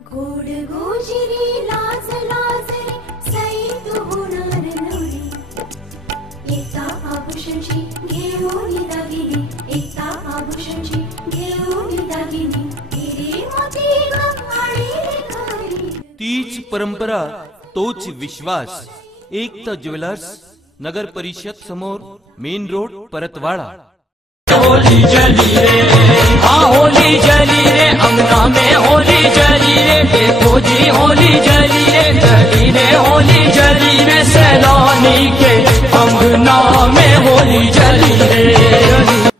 गोड गोजिरी लाज लाज रे सैत होणार नवरी एका आभूषणची घेऊन दागिनी एका आभूषणची घेऊन दागिनी हिरे मोती आणि घरी तीच परंपरा तोच विश्वास एकता ज्वेलर्स नगर परिषद समोर मेन रोड परतवाड़ा। होली जली रे हाँ होली जली रे अंगना में होली जली रे देखो जी होली जली रे होली जली रे सैलानी के अंगना में होली जली रे।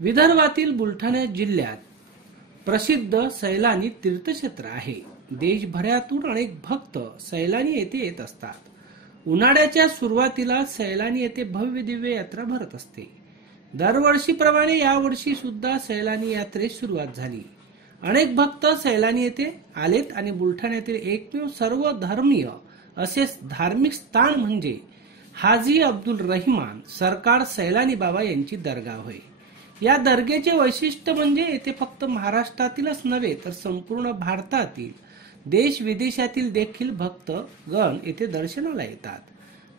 विदर्भातील बुलढाणा जिल्ह्यात प्रसिद्ध सैलानी तीर्थक्षेत्र आहे। देशभरातून अनेक भक्त सैलानी येथे येत असतात। उन्हाळ्याच्या सुरुवातीला सैलानी येथे भव्य दिव्य यात्रा भरत असते। दरवर्षीप्रमाणे यावर्षी सुद्धा सैलानी यात्रेस सुरुवात झाली। अनेक भक्त सैलानी येथे आलेत आणि बुलढाण्यातील एकमेव सर्व धर्मीय असे धार्मिक स्थान म्हणजे हाजी अब्दुल रहमान सरकार सैलानी बाबा यांची दरगाह होय। या दर्गेचे वैशिष्ट्य म्हणजे येथे फक्त महाराष्ट्रातीलच नव्हे तर संपूर्ण भारतातील देश विदेशातील देखील भक्तगण येथे दर्शनाला येतात।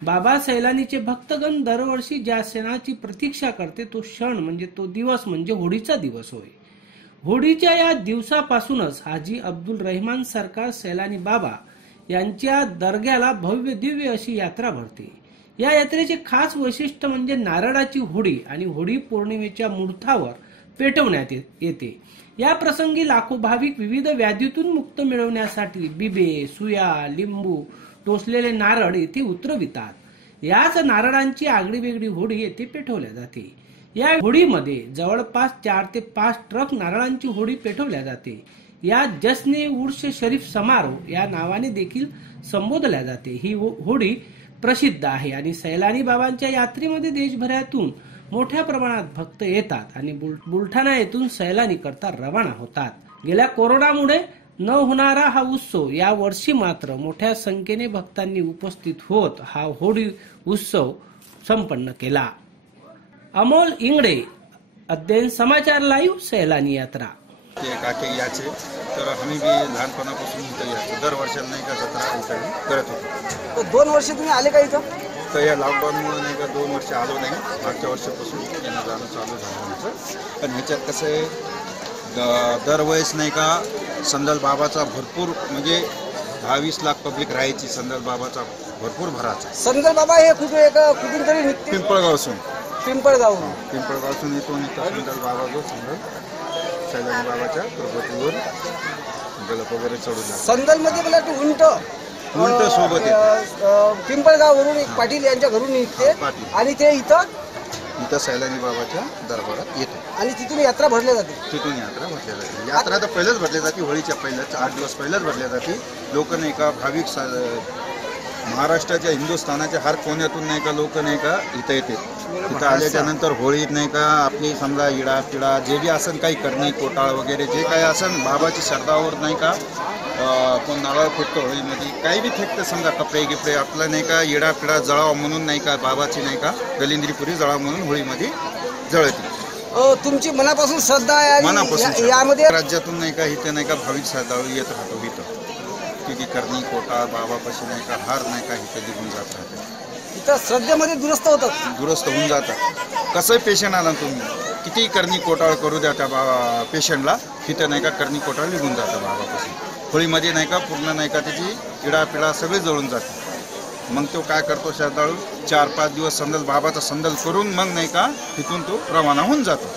बाबा सैलानीचे भक्तगण दरवर्षी ज्या सणाची प्रतीक्षा करते तो क्षण म्हणजे तो दिवस म्हणजे होळीचा दिवस होय। होळीच्या या दिवसापासूनच हाजी अब्दुल रहमान सरकार सैलानी बाबा यांच्या दर्ग्याला भव्य दिव्य अशी यात्रा भरते। या यात्रेचे खास वैशिष्ट्य म्हणजे नारळाची होळी आणि होळी पौर्णिमेच्या मुहूर्तावर पेटवण्यात येते। या प्रसंगी लाखो भाविक विविध व्याधीतून मुक्त मिळवण्यासाठी बिबे सुया लिंबू टोचलेले नारळ येथे उतरवितात। याच नारळांची आगळी वेगळी होळी येथे पेटवल्या जाते। या होळीमध्ये जवळपास 4 ते 5 ट्रक नारळांची होळी पेटवल्या जाते। या जश्ने उर्स शरीफ समारोह या नावाने देखील संबोधल्या जाते। ही होळी प्रसिद्ध आहे आणि सैलानी बाबांच्या यात्रेमध्ये देशभरातून मोठ्या प्रमाणात भक्त येतात आणि बुलढाणा येथून सैलानी करता रवाना होतात। गेल्या कोरोनामुळे न होणारा हा उत्सव या वर्षी मात्र मोठ्या संख्येने भक्तांनी उपस्थित होत हा होळी उत्सव संपन्न केला। अमोल इंगडे, अध्ययन समाचार लाईव्ह, सैलानी यात्रा। काके याचे तर आम्ही बी लहानपणापासून इथं यायचो। दर वर्षाला नाही का जत्रा इथं करत होतो। तर 2 वर्ष तुम्ही आले का इथं? तर या लॉकडाऊनमुळे नाही का 2 वर्ष आलो नाही। मागच्या वर्षापासून येणं जाणं चालू झालं आमचं। पण ह्याच्यात कसं आहे दरवेळेस नाही का संदल बाबाचा भरपूर म्हणजे 10-20 लाख पब्लिक राहायची। संदल बाबाचा भरपूर भराचा। संदल बाबा हे कुठून तरी निघते? पिंपळगावसून पिंपळगावहून येतो संदल बाबा जो संदल सैलानी बाबाच्या प्रभूतीवर गलप वगैरे चढून जातो। संदल मध्ये मला उंट सोबत पिंपळगाववरून एक पाटील यांच्या घरून निघते आणि ते इथं सैलानी बाबाच्या दरबारात येते आणि तिथून यात्रा भरल्या जाते। यात्रा तर पहिलेच भरली जाते। होळीच्या पहिल्याच 8 दिवस पहिलेच भरल्या जाते। लोक नाही का भाविक महाराष्ट्राच्या हिंदुस्थानाच्या हर कोण्यातून नाही का लोक नाही का इथं येते। इथं आल्याच्या नंतर होळीत नाही का आपली समजा इडा पिडा जे बी असन काही करणी कोटाळ वगैरे जे काही असन बाबाची श्रद्धावर नाही का कोण नारळ फुटतो होळीमध्ये काही बी फेकतं समजा कपडे गिपडे आपलं नाही का इडा पिडा जळाव म्हणून नाही का बाबाची नाही का दलिंद्रीपुरी जळाव म्हणून होळीमध्ये जळते। तुमची मनापासून श्रद्धा आहे मनापासून यामध्ये राज्यातून नाही का इथे नाही का भाविक श्रद्धाळू येत राहतो। इथं किती करणी कोटा बाबापाशी नाही का हार नाही का इथं निघून जात राहते। इथं श्रद्धेमध्ये दुरुस्त होऊन जातात। कसंही पेशंट आला तुम्ही किती करणी कोटाळ करू द्या त्या पेशंटला तिथं नाही का करणी कोटाळ निघून जातं बाबापासून। होळीमध्ये नाही का पूर्ण नाही का त्याची इडा पिडा सगळे जळून जाते। मग तो काय करतो श्रद्धाळू 4-5 दिवस संदल बाबाचा संदल करून मग नाही का तिथून तो रवाना होऊन जातो।